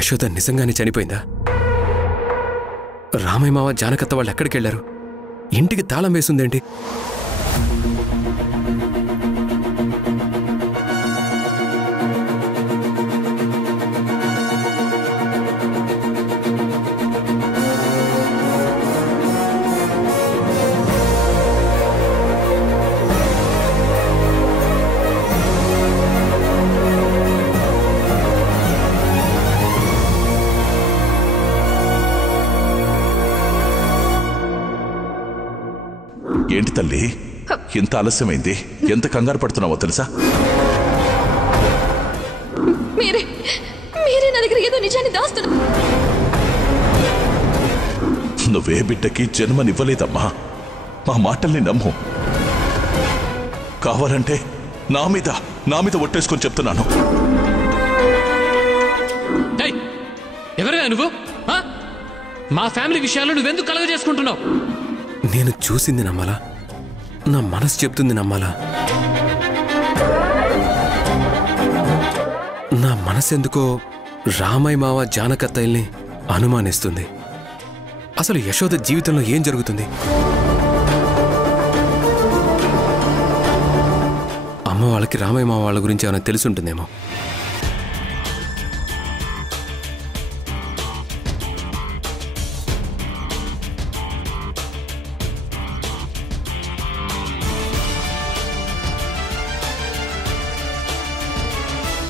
యశోద నిజంగానే చనిపోయిందా? రామయ్య మావ జానకత్త వాళ్ళు ఎక్కడికి వెళ్ళారు? ఇంటికి తాళం వేసుందేంటి? ఏంటి తల్లి, ఎంత ఆలస్యమైంది? ఎంత కంగారు పడుతున్నావో తెలుసా? మీరే నా దగ్గర ఏదో నిజాన్ని దాస్తున్నా. నువ్వే బిడ్డకి జన్మనివ్వలేదమ్మా. మా మాటల్ని నమ్ము. కావాలంటే నా మీద ఒట్టేసుకొని చెప్తున్నాను. ఎవరైనా నువ్వు? మా ఫ్యామిలీ విషయాలు నువ్వెందుకు కలగ చేసుకుంటున్నావు? నేను చూసింది నమ్మాలా? నా మనసు చెప్తుంది నమ్మాలా? నా మనసు ఎందుకో రామయ్య మావ జానకత్తయ్యల్ని అనుమానిస్తుంది. అసలు యశోద జీవితంలో ఏం జరుగుతుంది? అమ్మ వాళ్ళకి రామయ్య మావ వాళ్ళ గురించి ఏమైనా తెలుసుంటుందేమో.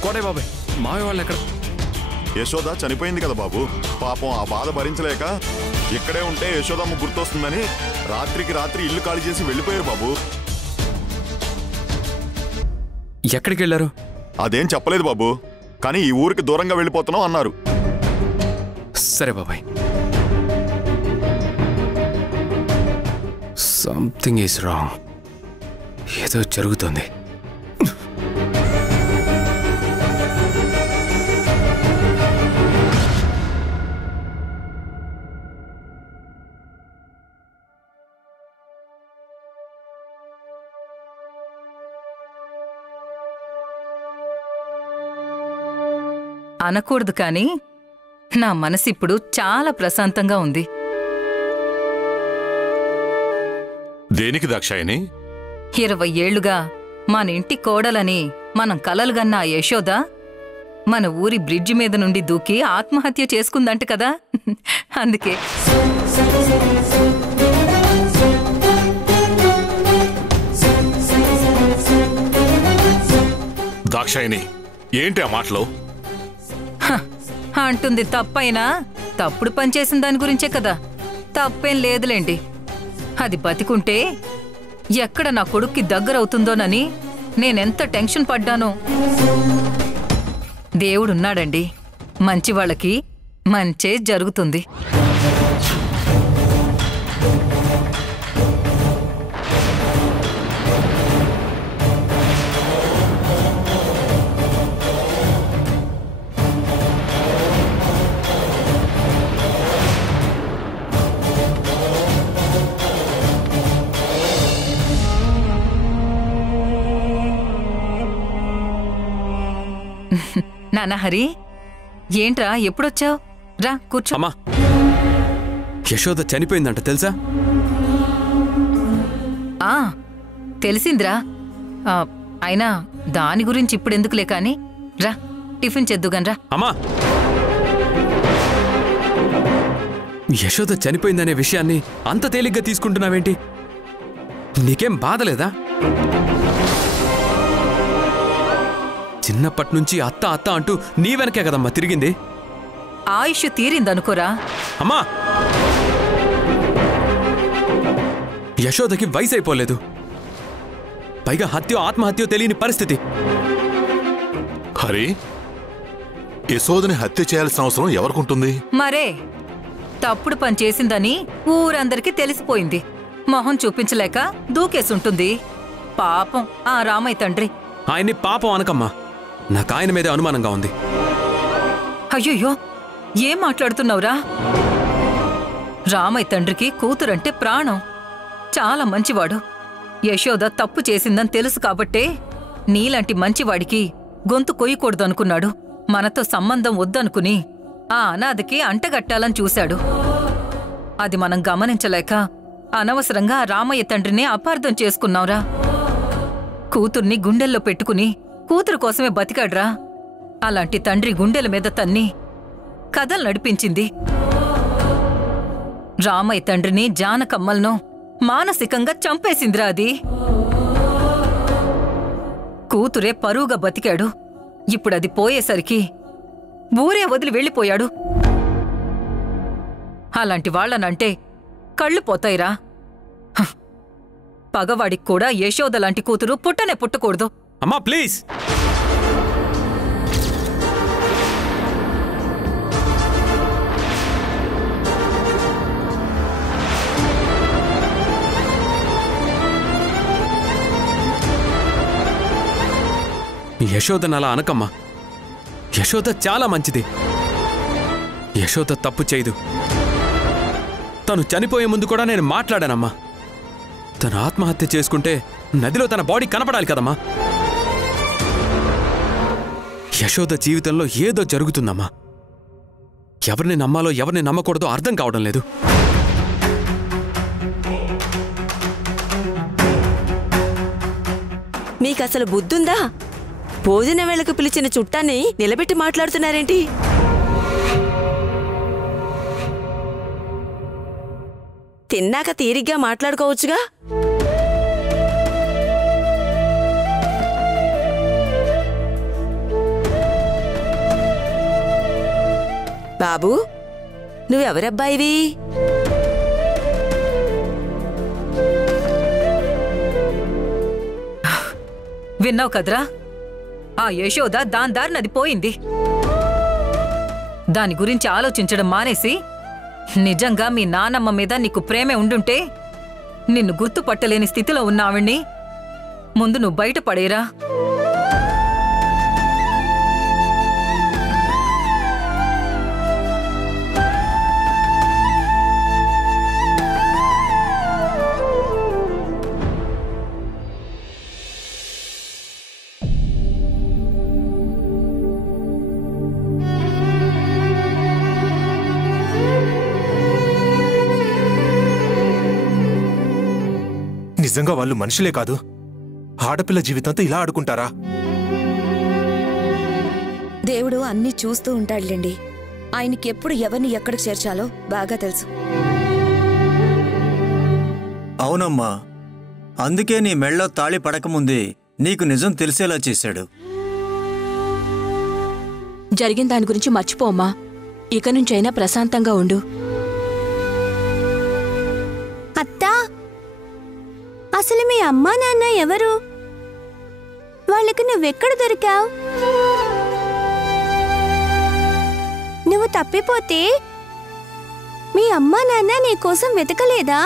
కోటే బాబాయ్, మావయ్య వాళ్ళు ఎక్కడ? యశోద చనిపోయింది కదా బాబు. పాపం ఆ బాధ భరించలేక ఇక్కడే ఉంటే యశోదమ్మ గుర్తొస్తుందని రాత్రికి రాత్రి ఇల్లు ఖాళీ చేసి వెళ్ళిపోయారు బాబు. ఎక్కడికి వెళ్ళారు? అదేం చెప్పలేదు బాబు, కానీ ఈ ఊరికి దూరంగా వెళ్ళిపోతున్నాం అన్నారు. సరే బాబాయ్. Something is wrong. ఏదో జరుగుతుంది. అనకూడదు కానీ నా మనసు ఇప్పుడు చాలా ప్రశాంతంగా ఉంది. దేనికి దాక్షాయని? 20 ఏళ్లుగా మన ఇంటి కోడలని మనం కలలుగన్న ఆ యశోద మన ఊరి బ్రిడ్జి మీద నుండి దూకి ఆత్మహత్య చేసుకుందంట కదా. అందుకే దాక్షాయని, ఏంటి ఆ మాటలో? అంటుంది తప్పైనా తప్పుడు పనిచేసిన దాని గురించే కదా. తప్పేం లేదులేండి. అది బతికుంటే ఎక్కడ నా కొడుక్కి దగ్గరవుతుందోనని నేనెంత టెన్షన్ పడ్డానో. దేవుడున్నాడండి, మంచి వాళ్ళకి మంచే జరుగుతుంది. నాన్న హరి, ఏంట్రా ఎప్పుడొచ్చావు? రా కూర్చో. అమ్మా, యశోద చనిపోయిందంట తెలుసా? తెలిసిందిరా. అయినా దాని గురించి ఇప్పుడెందుకులే కాని రా టిఫిన్ చేద్దుగాన్రా. అమ్మా, యశోద చనిపోయిందనే విషయాన్ని అంత తేలిగ్గా తీసుకుంటున్నావేంటి? నీకేం బాధలేదా? చిన్నప్పటి నుంచి అత్త అత్త అంటూ నీ వెనకే కదమ్మా తిరిగింది. ఆయుష్ తీరిందనుకోరా. అమ్మా, యశోదకి వయసు అయిపోలేదు. పైగా హత్యో ఆత్మహత్యో తెలియని పరిస్థితి. హరి, యశోదని హత్య చేయాల్సిన అవసరం ఎవరికుంటుంది? మరే తప్పుడు పని చేసిందని ఊరందరికీ తెలిసిపోయింది. మొహం చూపించలేక దూకేసుంటుంది. పాపం ఆ రామయ్య తండ్రి. ఆయన్ని పాపం అనకమ్మా, నాకు ఆయన మీదే అనుమానంగా ఉంది. అయ్యయ్యో, ఏం మాట్లాడుతున్నావురా? రామయ్య తండ్రికి కూతురంటే ప్రాణం. చాలా మంచివాడు. యశోద తప్పు చేసిందని తెలుసు కాబట్టే నీలాంటి మంచివాడికి గొంతు కొయ్యకూడదనుకున్నాడు. మనతో సంబంధం వద్దనుకుని ఆ అనాథకి అంటగట్టాలని చూశాడు. అది మనం గమనించలేక అనవసరంగా ఆ రామయ్య తండ్రిని అపార్థం చేసుకున్నావురా. కూతుర్ని గుండెల్లో పెట్టుకుని కూతురు కోసమే బతికాడ్రా. అలాంటి తండ్రి గుండెల మీద తన్ని కథలు నడిపించింది. రామయ్య తండ్రిని జానకమ్మలను మానసికంగా చంపేసిందిరా అది. కూతురే పరువుగా బతికాడు. ఇప్పుడది పోయేసరికి ఊరే వదిలి వెళ్ళిపోయాడు. అలాంటి వాళ్లనంటే కళ్ళు పోతాయిరా. పగవాడికి కూడా యశోద లాంటి కూతురు పుట్టనే పుట్టకూడదు. అమ్మా ప్లీజ్. యశోదను అలా అనకమ్మా. యశోద చాలా మంచిది. యశోద తప్పు చేయదు. తను చనిపోయే ముందు కూడా నేను మాట్లాడానమ్మా. తను ఆత్మహత్య చేసుకుంటే నదిలో తన బాడీ కనపడాలి కదమ్మా. యశోద జీవితంలో ఏదో జరుగుతుందమ్మా. ఎవరిని నమ్మాలో ఎవరిని నమ్మకూడదో అర్థం కావడం లేదు. మీకసలు బుద్ధుందా? భోజన వేళకు పిలిచిన చుట్టాన్ని నిలబెట్టి మాట్లాడుతున్నారేంటి? తిన్నాక తీరిగ్గా మాట్లాడుకోవచ్చుగా. బాబూ, నువ్వెవరబ్బాయివి? విన్నావు కదరా, ఆ యశోద దాని దారినది పోయింది. దాని గురించి ఆలోచించడం మానేసి నిజంగా మీ నానమ్మ మీద నీకు ప్రేమే ఉండుంటే నిన్ను గుర్తుపట్టలేని స్థితిలో ఉన్న ఆవిడ్ని ముందు నువ్వు బయటపడేరా. నిజంగా వాళ్ళు మనుషులే కాదు, ఆడపిల్ల జీవితంతో ఇలా ఆడుకుంటారా? దేవుడు అన్నీ చూస్తూ ఉంటాడులేండి. ఆయనకెప్పుడు ఎవరిని ఎక్కడికి చేర్చాలో బాగా తెలుసు. అవునమ్మా, అందుకే నీ మెళ్ళో తాళి పడకముందే నీకు నిజం తెలిసేలా చేశాడు. జరిగిన దాని గురించి మర్చిపోమ్మా. ఇక నుంచైనా ప్రశాంతంగా ఉండు. అత్తా, అసలు మీ అమ్మా నాన్న ఎవరు? వాళ్ళకి నువ్వెక్కడ దొరికావు? నువ్వు తప్పిపోతే మీ అమ్మా నాన్న నీ కోసం వెతకలేదా?